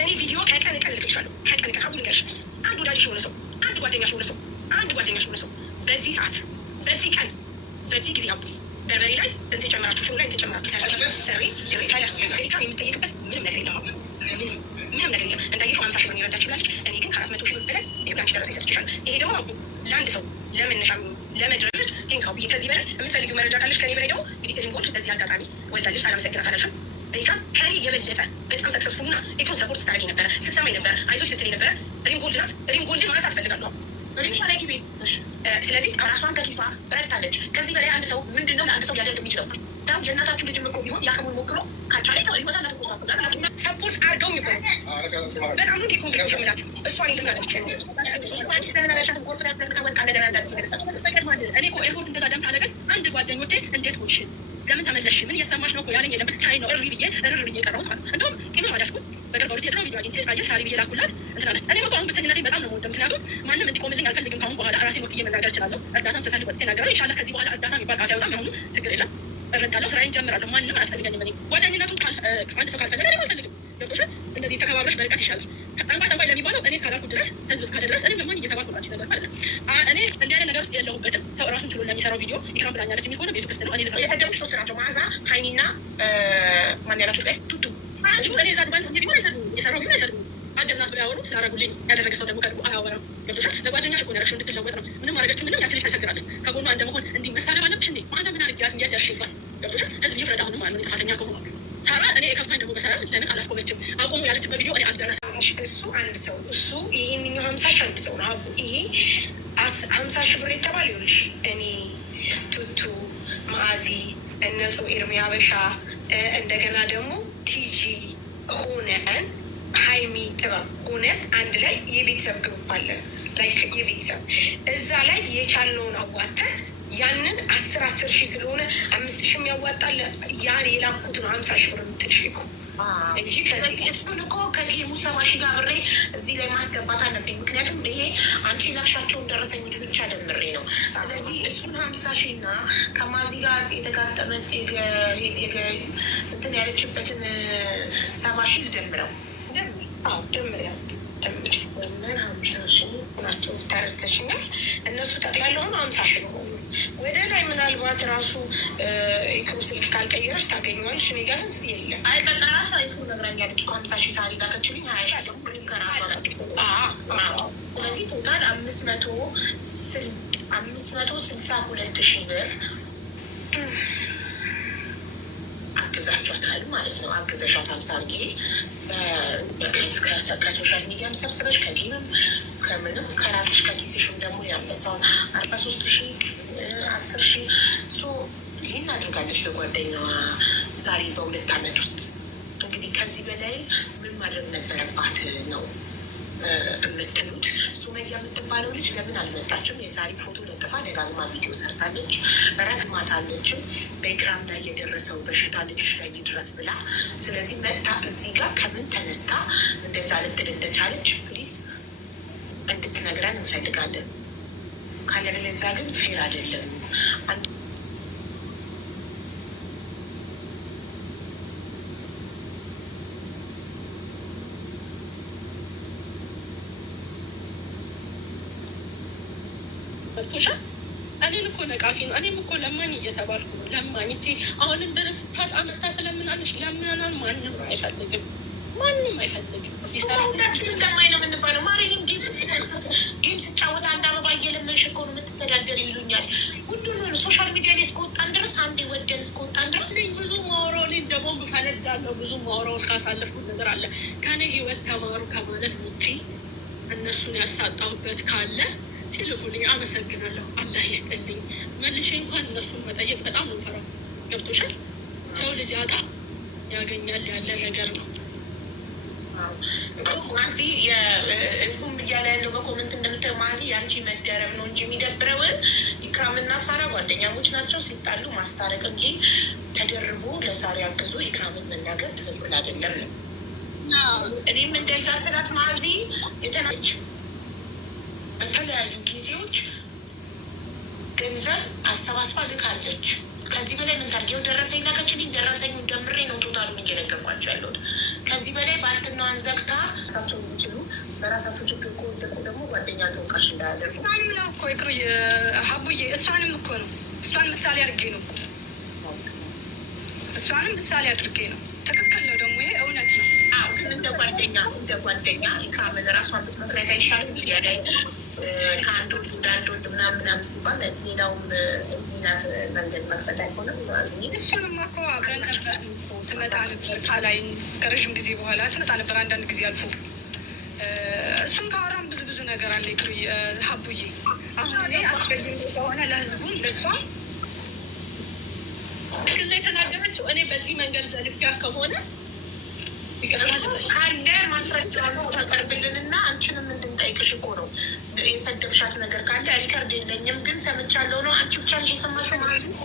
እኔ ቪዲዮ ከቀን ልክልሻለሁ። ከቀን አቡ ልንገርሽ፣ አንድ ወዳጅሽ የሆነ ሰው፣ አንድ ጓደኛሽ የሆነ ሰው በዚህ ሰዓት፣ በዚህ ቀን፣ በዚህ ጊዜ አቡ በርበሬ ላይ እንትን ጨመራችሁ፣ ሽሮ ላይ እንትን ጨመራችሁ ሪካም የምትጠየቅበት ምንም ነገር የለም። ምንም ነገር የለም። እንዳየሽው 50 ሺህ ብር ይረዳች ብላለች። እኔ ግን ከ400 ሺህ ብር በላይ የብላንች ደረሰ ይሰጥችሻል። ይሄ ደግሞ አቡ ለአንድ ሰው ለመነሻ ለመድረጅ ቲንካው ብዬ ከዚህ በላይ የምትፈልጊው መረጃ ካለች ከኔ በላይ ደግሞ እንግዲህ ሪንጎልድ በዚህ አጋጣሚ ወልዳለች። ሳላመሰግናት አላልፍም። ሪካ ከኔ የበለጠ በጣም ሰክሰስፉል እና ኢኮን ሰፖርት ስታደርጊ ነበረ፣ ስትሰማኝ ነበረ፣ አይዞሽ ስትለኝ ነበረ። ሪንጎልድ ናት። ሪንጎልድን ማንሳት ፈልጋለሁ። ስለዚህ ራሷን ከኪሷ ረድታለች። ከዚህ በላይ አንድ ሰው ምንድን ነው ለአንድ ሰው ሊያደርግ የሚችለው? ታው የእናታችሁ ልጅም እኮ ቢሆን ያቅሙን ሞክሮ ካልቻለ ይወታ ሰፖርት አድርገው ይሆ በጣም ነው ኮንግሬሽ ምላት እሷን ልናለች እኔ ኤርፖርት እንደዛ ደም ሳለቀስ አንድ ጓደኞቼ እንዴት ሆንሽ ለምን ተመለሽ ምን እየሰማሽ ነው ያለኝ የለም ብቻዬ ነው እሪ ብዬ ቀረሁት ማለት ነው። እንደውም ቂም አልያዝኩም። በቅርብ ወር የድሮ ቪዲዮ አግኝቼ አየሽ ሳሪ ብዬ ላኩላት እንትናለች። እኔ በቃ አሁን ብቸኝነቴን በጣም ነው የምወደው። ምክንያቱም ማንም እንዲቆምልኝ አልፈልግም። ካሁን በኋላ ራሴን ወክዬ መናገር እችላለሁ። እርዳታም ስፈልግ ወጥቼ እናገራለሁ። ኢንሻላህ ከዚህ በኋላ እርዳታ የሚባል ቃል አይወጣም። አሁኑ ችግር የለም እረዳለሁ። ስራዬን ጀምራለሁ። ማንም አያስፈልገኝም። እኔ ጓደኝነቱን አንድ ሰው ካልፈለገ እኔ አልፈልግም። ገብቶሻል? እንደዚህ ተከባብረሽ በርቀት ይሻላል። ጠንቋይ ለሚባለው እኔ እስካላልኩ ድረስ ህዝብ እስካለ ድረስ እኔ ለማን እየተባልኩ ነው ነገር ማለት ነው። እኔ እንዲህ አይነት ነገር ውስጥ የለሁበትም። ሰው ራሱን ችሎ ለሚሰራው ቪዲዮ ኢክራም ብላኛለች የሚል ሆነ ቤቱ ክፍት ነው። እኔ የሰደቡሽ ሶስት ናቸው። መዓዛ፣ ሀይሚና ማን ያላቸው ጋይስ ቱቱ እኔ ዛ ዱባይ ቢሆን የሰራው ቢሆን አይሰድቡም። አገዝናት ብላ ያወሩ ስላረጉልኝ ያደረገ ሰው ደግሞ ከልቡ አያወራም። ገብቶሻል? ለጓደኛሽ እኮ ያደረግሽው እንድትለወጥ ነው። ምንም አደረገችው ምንም ያቺ ልጅ ተቸግራለች። ከጎኗ እንደመሆን እንዲህ መሳለብ አለብሽ እንዴ? ማታ ምን አለች ያት እንዲያደርሽባት ገብቶሻል? ህዝብ ይፍረድ። አሁንም ማለት ነው ጥፋተኛ ከሆኑ ሳራ እኔ የከፋኝ ደግሞ በሰራ ለምን አላስቆመችም? አቁሙ ያለችበት ቪዲዮ እኔ አልደረሰም። እሱ አንድ ሰው እሱ ይሄንኛው 50 ሺህ አንድ ሰው ነው። አቡ ይሄ 50 ሺህ ብር የተባለ ይሆንሽ እኔ ቱቱ ማአዚ እነሱ ኤርሚ አበሻ እንደገና ደግሞ ቲጂ ሆነን ሀይሚ ጥበብ ሆነን አንድ ላይ የቤተሰብ ግሩፕ አለ። ላይክ የቤተሰብ እዛ ላይ የቻልነውን አዋተን ያንን 10 ሺህ ስለሆነ 5 ሺህ ያዋጣል። ያን የላኩት ነው 50 ሺህ ብር የምትችይቁ እንጂ ከዚህ እሱን እኮ ከጌሙ 70 ሺህ ጋር ብሬ እዚህ ላይ ማስገባት አለብኝ። ምክንያቱም ይሄ አንቺ ላሻቸውን ደረሰኞች ብቻ ደምሬ ነው። ስለዚህ እሱን 50 ሺህ እና ከማዚ ጋር የተጋጠመ እንትን ያለችበትን 70 ሺህ ልደምረው። ደምር 50 ሺህ ናቸው ተረድተሽኛል። እነሱ ጠቅላላ ሆነ 50 ሺህ ነው። ወደ ላይ ምናልባት ራሱ ኢክሩ ስልክ ካልቀየረች ታገኘዋለች። እኔ ጋር ግን የለም። አይ በቃ ራሱ ኢክሩ ነግራኛለች። 50 ሺህ ሳሪ ጋር ከችልኝ 20 ሺህ ደግሞ ምንም ከራሷ ስለዚህ ቶታል 562 ሺህ ብር አግዛቸዋታል ማለት ነው። አግዘሻታል ሳርጌ ከሶሻል ሚዲያም ሰብስበሽ ከጌምም ከምንም ከራስሽ ከኪስሽም ደግሞ ያንበሳውን 43 ሺህ 10 ሺህ ይህን አድርጋለች ለጓደኛዋ ሳሪ በ2 ዓመት ውስጥ። እንግዲህ ከዚህ በላይ ምን ማድረግ ነበረባት ነው የምትሉት? ሱመያ የምትባለው ልጅ ለምን አልመጣችም? የሳሪ ፎቶ ለጥፋ ደጋግማ ቪዲዮ ሰርታለች። ረግማታለችም በኢክራም ላይ የደረሰው በሽታ ልጅሽ ላይ ይድረስ ብላ። ስለዚህ መጣ እዚህ ጋር ከምን ተነስታ እንደዛ ልትል እንደቻለች ፕሊዝ እንድትነግረን እንፈልጋለን። ካለበለዚያ ግን ፌር አይደለም። እኔን እኮ ነቃፊ ነው። እኔም እኮ ለማኝ እየተባልኩ ነው። ለማኝ እንጂ አሁንም ድረስ ታጣመርታ ትለምናለች። ለምናናል ማንም አይፈልግም። ሁላችንም ለማኝ ነው የምንባለው። ማሪንም ጌም ስጫወት አንድ አበባ እየለመንሽ እኮ ነው የምትተዳደር ይሉኛል። ሁሉን ሶሻል ሚዲያ ላይ እስከወጣን ድረስ አንዴ ወደን እስከወጣን ድረስ ብዙ ማውራው ላይ ደግሞ ብፈነዳለሁ። ብዙ ማውራው እስካሳለፍኩት ነገር አለ። ከኔ ህይወት ተማሩ ከማለት ውጪ እነሱን ያሳጣሁበት ካለ ሲልኩልኝ አመሰግናለሁ። አላህ ይስጥልኝ። መልሼ እንኳን እነሱን መጠየቅ በጣም ነው ፈራው። ገብቶሻል? ሰው ልጅ ያጣ ያገኛል ያለ ነገር ነው። ማዚ ህዝቡም እያለ ያለው በኮመንት እንደምታየው ማዚ የአንቺ መደረብ ነው እንጂ የሚደብረው ኢክራምና ሳራ ጓደኛሞች ናቸው። ሲጣሉ ማስታረቅ እንጂ ተደርቦ ለሳሪ አግዞ ኢክራምን መናገር ትክክል አይደለም ነው። እኔም እንደዛ ስላት ማዚ የተናች በተለያዩ ጊዜዎች ገንዘብ አሰባስባ ልካለች። ከዚህ በላይ ምን ታርጌው? ደረሰኝ ላከችልኝ። ደረሰኝ ደምሬ ነው ቶታሉን እየነገርኳቸው ያለሁት። ከዚህ በላይ ባልትናዋን ዘግታ እሳቸው የሚችሉ በራሳቸው ችግር ከወደቁ ደግሞ ጓደኛ ተወቃሽ እንዳያደርጉ እሷንም ነው እኮ ይክሩ ሀቡዬ፣ እሷንም እኮ ነው እሷን ምሳሌ አድርጌ ነው እሷንም ምሳሌ አድርጌ ነው። ትክክል ነው ደግሞ ይሄ እውነት ነው። ግን እንደ ጓደኛ ኢክራምን ራሷን ብትመክረት አይሻልም? ሚዲያ ላይ ከአንድ ወንድ ወደ አንድ ወንድ ምናምን ሲባል ሌላውም እንዲና መንገድ መክፈት አይሆንም። እሱንማ እኮ አብረን ነበር ትመጣ ነበር ካላይ ከረዥም ጊዜ በኋላ ትመጣ ነበር አንዳንድ ጊዜ አልፎ እሱን ካወራን ብዙ ነገር አለ ይክሩ ሀቡዬ። አሁን እኔ አስቀይሜ ከሆነ ለህዝቡም ለእሷም ትክክል ላይ ተናገረችው። እኔ በዚህ መንገድ ዘልፊያ ከሆነ ካለ ማስረጃውን ተቀርብልንና አንቺንም እንድንጠይቅሽ እኮ ነው። የሰደብሻት ነገር ካለ ሪከርድ የለኝም ግን ሰምቻለሁ ነው። አንቺ ብቻ ነሽ የሰማሽው ማለት ነው።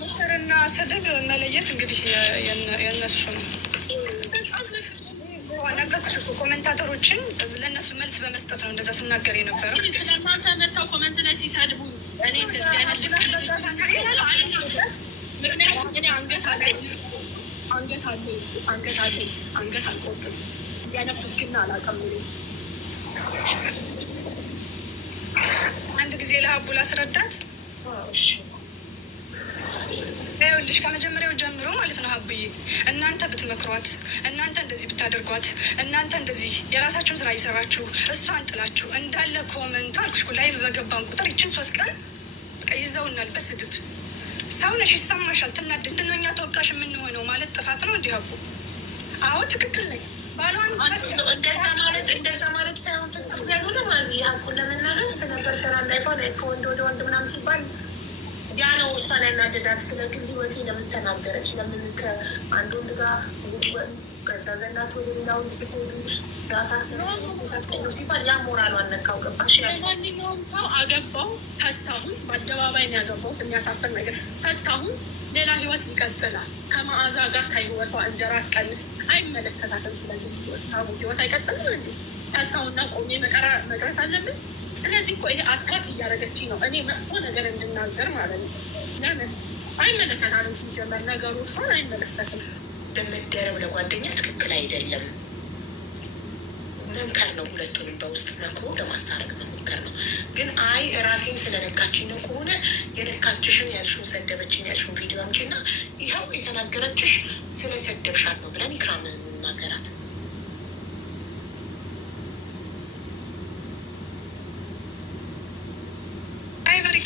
ምክርና ስድብ መለየት እንግዲህ የእነሱ ነው። ነገርኩሽ እኮ ኮሜንታተሮችን ለእነሱ መልስ በመስጠት ነው እንደዛ ስናገር የነበረው። ስለማንተ መጥተው ኮመንት ላይ ሲሰድቡ እኔ እንደዚህ አይነት ምክንያቱም እኔ አንገት አልቆርጥም ያነፍግና አላውቅም። አንድ ጊዜ ለሀቡ ላስረዳት። ይኸውልሽ ከመጀመሪያው ጀምሮ ማለት ነው ሀቡዬ፣ እናንተ ብትመክሯት፣ እናንተ እንደዚህ ብታደርጓት፣ እናንተ እንደዚህ የራሳችሁን ስራ እየሰራችሁ እሷን ጥላችሁ እንዳለ ኮመንቱ አልኩሽ እኮ ላይቭ በገባን ቁጥር ይችን 3 ቀን በቃ ይዘውናል በስድብ። ሰው ነሽ ይሰማሻል፣ ትናደድ። ምንድን ነው እኛ ተወቃሽ የምንሆነው ማለት ጥፋት ነው እንዲህ ሀቡ? አዎ ትክክል ነኝ። ባሏን እንደዛ ማለት ሳይሆን ትክክል ያልሆነ ማዚ ሀቁን ለመናገር ስለነበር ስራ ላይፏ ላይ ከወንድ ወደ ወንድ ምናምን ሲባል ያ ነው እሷን ያናደዳት። ስለ ግል ህይወቴ ለምን ተናገረች? ለምን ከአንድ ወንድ ጋር ከዛ ዘናቸው ወደ ሌላውን ስትሄዱ ሳሳሰሳጥቀኝ ነው ሲባል ያ ሞራሏን ነካው። ገባሽ? ማንኛውም ሰው አገባው ፈታሁን፣ በአደባባይ ነው ያገባሁት። የሚያሳፍር ነገር ፈታሁን፣ ሌላ ህይወት ይቀጥላል። ከመዓዛ ጋር ከህይወቷ እንጀራ ትቀንስ፣ አይመለከታትም። ስለዚህ ህይወት አይቀጥልም እንዴ? ፈታሁና ቆሜ መቅረት አለብን? ስለዚህ እኮ ይሄ አጥቃት እያደረገች ነው፣ እኔ መጥፎ ነገር እንድናገር ማለት ነው። ለምን አይመለከታትም? ሲጀመር ነገሩ እሷን አይመለከትም። ለመደረብ ለጓደኛ ትክክል አይደለም። መምከር ነው፣ ሁለቱንም በውስጥ መክሮ ለማስታረቅ መሞከር ነው። ግን አይ ራሴን ስለነካችኝ ነው ከሆነ የነካችሽን ያልሽውን ሰደበችኝ ያልሽውን ቪዲዮ አምጪና ይኸው የተናገረችሽ ስለሰደብሻት ነው ብለን ኢክራምን እናገራት።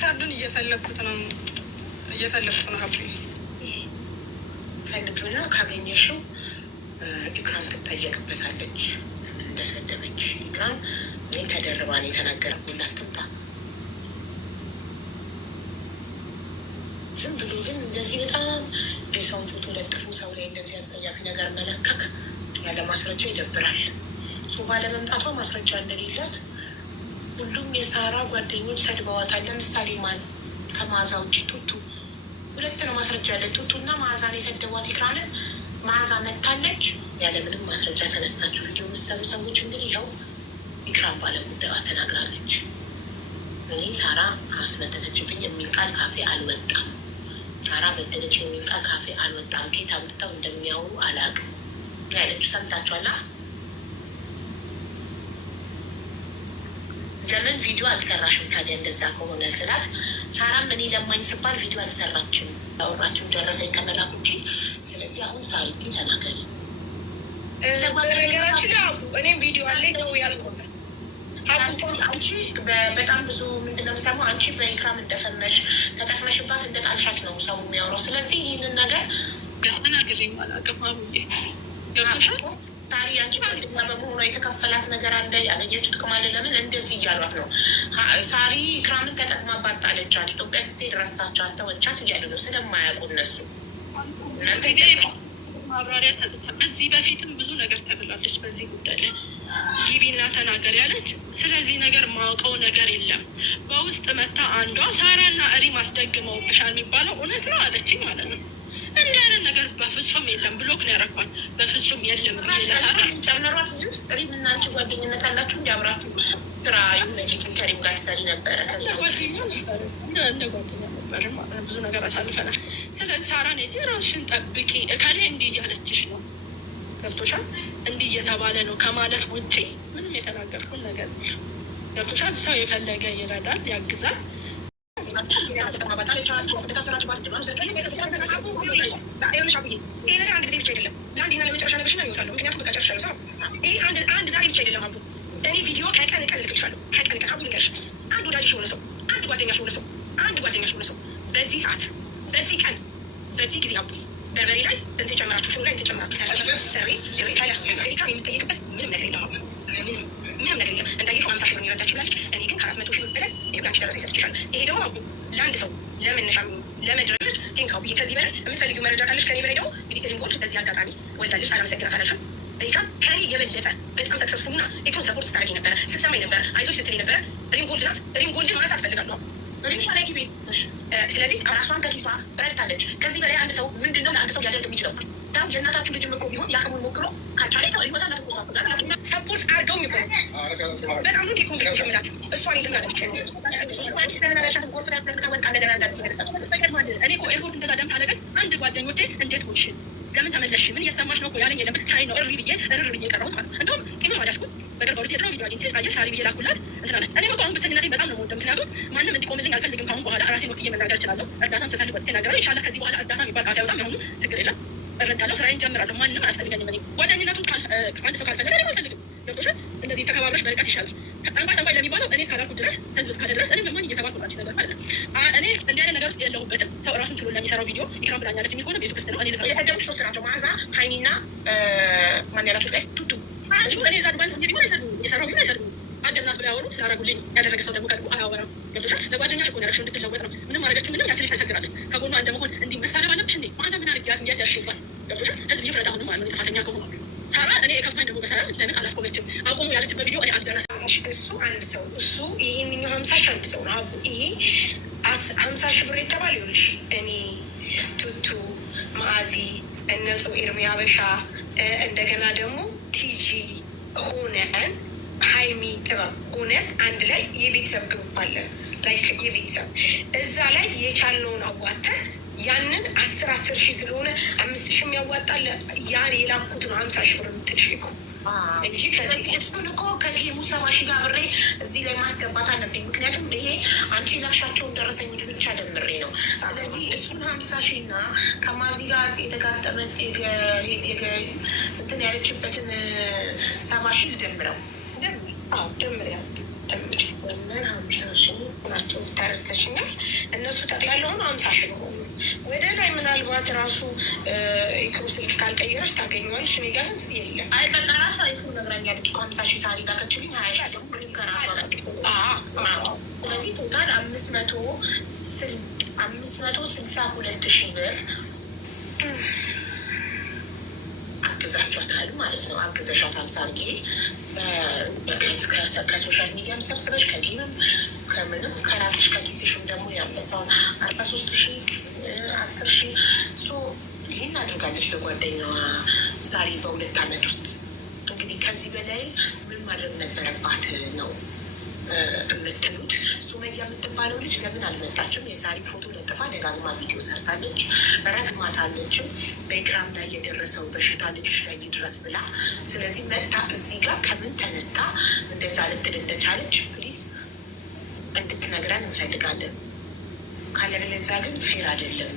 ሪካርዱን እየፈለግኩት ነው ሀቡ። ፈልጊውና ካገኘሽው ኢክራም ትጠየቅበታለች ምን እንደሰደበች። ኢክራም እኔ ተደርባ ነው የተናገረ ሁላት ትምጣ። ዝም ብሎ ግን እንደዚህ በጣም የሰውን ፎቶ ለጥፉ ሰው ላይ እንደዚህ አጸያፊ ነገር መለከክ ያለ ማስረጃ ይደብራል። ሶ ባለመምጣቷ ማስረጃ እንደሌላት ሁሉም የሳራ ጓደኞች ሰድበዋታል። ለምሳሌ ማን ከመዓዛ ውጭ ቱቱ፣ 2 ነው ማስረጃ ያለን። ቱቱና መዓዛን የሰደቧት ኢክራምን መዓዛ መታለች። ያለምንም ማስረጃ ተነስታችሁ ቪዲዮ የምትሰሩ ሰዎች እንግዲህ ይኸው ኢክራም ባለጉዳዩዋ ተናግራለች። እኔ ሳራ አስመተተችብኝ የሚል ቃል ካፌ አልወጣም። ሳራ በደለች የሚል ቃል ካፌ አልወጣም። ከየት አምጥተው እንደሚያወሩ አላውቅም ያለችው ሰምታችኋላ። ለምን ቪዲዮ አልሰራሽም ታዲያ? እንደዛ ከሆነ ስላት ሳራም እኔ ለማኝ ስባል ቪዲዮ አልሰራችም ያወራችም ደረሰኝ ከመላክ ውጭ። ስለዚህ አሁን ሳሪቲ ተናገሪ። ነገራችን እኔም ቪዲዮ አለ ነው ያልኩት። አንቺ በጣም ብዙ ምንድነው የምሰማው፣ አንቺ በኢክራም እንደፈመሽ ተጠቅመሽባት እንደጣልሻት ነው ሰው የሚያወራው። ስለዚህ ይህንን ነገር ተናግሬም አላውቅም። ገብቶሻል? ሳሪ አንቺ ጓደኛ በመሆኗ የተከፈላት ነገር አለ፣ ያገኘችው ጥቅም አለ። ለምን እንደዚህ እያሏት ነው። ሳሪ ኢክራምን ተጠቅማባት ጣለቻት፣ ኢትዮጵያ ስትሄድ ረሳቻት፣ ተወቻት እያሉ ነው ስለማያውቁ እነሱ። እናንተ ማብራሪያ ሰጥቻ በዚህ በፊትም ብዙ ነገር ተብላለች በዚህ ጉዳይ ላይ ጊቢና ተናገር ያለች። ስለዚህ ነገር ማውቀው ነገር የለም። በውስጥ መታ አንዷ ሳራና እሪም አስደግመውብሻል የሚባለው እውነት ነው አለችኝ ማለት ነው። እንዲህ አይነት ነገር በፍጹም የለም። ብሎክ ነው ያደረኳት። በፍጹም የለም። ጨምሯት እዚህ ውስጥ ሪም እና አንቺ ጓደኝነት አላችሁ? እንዲያብራችሁ ስራ የሆነ ጊዜ ከሪም ጋር ትሰሪ ነበረ? ከዛ ጓደኛ ነበር፣ እንደ ጓደኛ ነበር። ብዙ ነገር አሳልፈናል። ስለዚህ ሳራን ሄጂ ራስሽን ጠብቂ፣ እከሌ እንዲህ እያለችሽ ነው፣ ገብቶሻል? እንዲህ እየተባለ ነው ከማለት ውጭ ምንም የተናገርኩን ነገር ገብቶሻል? ሰው የፈለገ ይረዳል፣ ያግዛል። ይሄ ነገር አንድ ጊዜ ብቻ አይደለም፣ ለአንዴና ለመጨረሻ ነገርሽ ነው ይወጣለሁ። ምክንያቱም በቃ ጨርሻለሁ። ሰው ይሄ አንድ ዛሬ ብቻ አይደለም። አቡ እኔ ቪዲዮ ከቀን እልክልሻለሁ። ከቀን አቡ ልንገርሽ፣ አንድ ወዳጅሽ የሆነ ሰው፣ አንድ ጓደኛሽ የሆነ ሰው በዚህ ሰዓት፣ በዚህ ቀን፣ በዚህ ጊዜ አቡ በርበሬ ላይ እንትን ጨመራችሁ፣ ሽሮ ላይ እንትን ጨመራችሁ፣ የምጠይቅበት ምንም ነገር የለም። ምንም ነገር የለም። እንዳየሽው 50 ሺህ ብር ይረዳችሁ ብላለች። እኔ ግን ከ400 ሺህ ብር በላይ የብላንች ደረሰ ይሰጥችሻል። ይሄ ደግሞ አቡ ለአንድ ሰው ለመነሻ ለመድረጅ ቲንካው ብዬ ከዚህ በላይ የምትፈልጊው መረጃ ካለች ከኔ በላይ ደግሞ እንግዲህ ሪንጎልድ በዚህ አጋጣሚ ወልዳለች። ሳላመሰግናት አላልፍም። ሪካ ከኔ የበለጠ በጣም ሰክሰስፉል እና ኢኮን ሰፖርት ስታደርጊ ነበረ፣ ስትሰማኝ ነበረ፣ አይዞች ስትለኝ ነበረ። ሪንጎልድ ናት። ሪንጎልድን ማንሳት እፈልጋለሁ። ስለዚህ ራሷን ከኪሷ ረድታለች። ከዚህ በላይ አንድ ሰው ምንድን ነው ለአንድ ሰው ሊያደርግ የሚችለው? የእናታችሁ ልጅም እኮ ቢሆን የአቅሙን ሞክሮ ካቻላይ ይወጣ ሰፖርት አድርገው በጣም ነው ዲኮንግሬሽ ምላት እሷ ልናለች እኔ እኮ ኤርፖርት እንደዛ ደም ሳለቀስ አንድ ጓደኞቼ እንዴት ሆንሽ ለምን ተመለሽ ምን እየሰማሽ ነው እኮ ያለኝ የለም ብቻዬን ነው እሪ ብዬ ቀረሁት ማለት እንደውም ቂም አላስኩ በቅርብ ወርድ የድሮ ቪዲዮ አግኝቼ አየሽ ሳሪ ብዬ ላኩላት እንትናለች። እኔ በቃ አሁን ብቸኝነቴን በጣም ነው የምወደው። ምክንያቱም ማንም እንዲቆምልኝ አልፈልግም። ካሁን በኋላ ራሴን ወክዬ መናገር እችላለሁ። እርዳታም ስፈልግ ወጥቼ እናገራለሁ። ኢንሻላህ ከዚህ በኋላ እርዳታ የሚባል ቃል አይወጣም። የሆኑ ችግር የለም እረዳለሁ። ስራዬን ጀምራለሁ። ማንም አያስፈልገኝም። እኔ ጓደኝነቱን አንድ ሰው ካልፈለገ እኔም አልፈልግም። ገብቶሻል? እንደዚህ ተከባብረሽ በርቀት ይሻላል። ጠንቋይ ለሚባለው እኔ እስካላልኩ ድረስ ህዝብ እስካለ ድረስ እኔም ለማን እየተባልኩ ናቸው ነገር ማለት ነው። እኔ እንዲህ አይነት ነገር ውስጥ የለሁበትም። ሰው ራሱን ችሎ ለሚሰራው ቪዲዮ ኢክራም ብላኛለች የሚል ከሆነ ቤቱ ክፍት ነው። እኔ የሰደቡሽ ሶስት ናቸው። መዓዛ፣ ሀይሚና ማን ያላቸው ጋይስ ቱቱ እኔ ዛ ዱባይ እንግዲህ ሆነ የሰራው ቪዲዮ አይሰድቡም። አገዝናት ብላ ያወሩ ስላደረጉልኝ ያደረገ ሰው ደግሞ ከልቡ አያወራም። ገብቶሻል? ለጓደኛሽ እኮ ነው ያደረግሽው እንድትለወጥ ነው። ምንም አደረገችው ምንም ያችን ልጅ ተቸግራለች። ከጎኗ እንደመሆን እንዲህ መሳለብ አለብሽ እንዴ? መዓዛ ምን አድርጊያት እንዲያት ያልሽባት? ገብቶሻል? ህዝብ ይፍረድ። አሁንም ማለት ነው ጥፋተኛ ከሆኑ ሳራ እኔ የከፋኝ ደግሞ በሰራ ለምን አላስቆመችም? አቁሙ ያለችበት ቪዲዮ እኔ አልደረሰም። እሱ አንድ ሰው እሱ ይሄንኛው 50 ሺህ አንድ ሰው ነው። አቡ ይሄ 50 ሺህ ብር የተባለ ይኸውልሽ እኔ ቱቱ ማአዚ እነጹ ኤርሚያ በሻ እንደገና ደግሞ ቲጂ ሆነን ሀይሚ ጥበብ ሆነን አንድ ላይ የቤተሰብ ግሩፕ አለን። ላይክ የቤተሰብ እዛ ላይ የቻልነውን አዋተን ያንን 10 ሺህ ስለሆነ 5 ሺህ የሚያዋጣለ ያን የላኩት ነው 50 ሺህ ብር የምትችይው እንጂ ከዚህ እሱን እኮ ከጌሙ 70 ሺህ ጋር ብሬ እዚህ ላይ ማስገባት አለብኝ። ምክንያቱም ይሄ አንቺ ላሻቸውን ደረሰኞች ብቻ ደምሬ ነው። ስለዚህ እሱን 50 ሺህ እና ከማዚ ጋር የተጋጠመን እንትን ያለችበትን 70 ሺህ ልደምረው ደምር ወመን 50 ሺህ ናቸው ታረተሽኛል። እነሱ ጠቅላላ ሆኖ 50 ሺህ ሆኑ። ወደ ላይ ምናልባት ራሱ ኢክሩ ስልክ ካልቀየረች ታገኘዋለች። እኔ ጋር ግን የለም። አይ በቃ ራሷ ኢክሩ ነግራኛለች እኮ 50 ሺህ ሳሪ ላከችልኝ 20 ሺህ ደግሞ ምንም ከራሷ ስለዚህ ቶታል 562 ሺህ ብር አግዛቸዋታል ማለት ነው። አግዘሻታል ሳርጌ ከሶሻል ሚዲያም ሰብስበሽ ከጌምም ከምንም ከራስሽ ከጊዜሽም ደግሞ ያንበሳውን 43 ሺህ 10 ሺህ ይህን አድርጋለች ለጓደኛዋ ሳሪ በ2 ዓመት ውስጥ። እንግዲህ ከዚህ በላይ ምን ማድረግ ነበረባት ነው የምትሉት? ሱመያ የምትባለው ልጅ ለምን አልመጣችም? የሳሪ ፎቶ ለጥፋ ደጋግማ ቪዲዮ ሰርታለች። ረግማታለችም በኢክራም ላይ የደረሰው በሽታ ልጅሽ ላይ ይድረስ ብላ። ስለዚህ መታ እዚህ ጋር ከምን ተነስታ እንደዛ ልትል እንደቻለች ፕሊዝ እንድትነግረን እንፈልጋለን። ካለበለዚያ ግን ፌር አይደለም።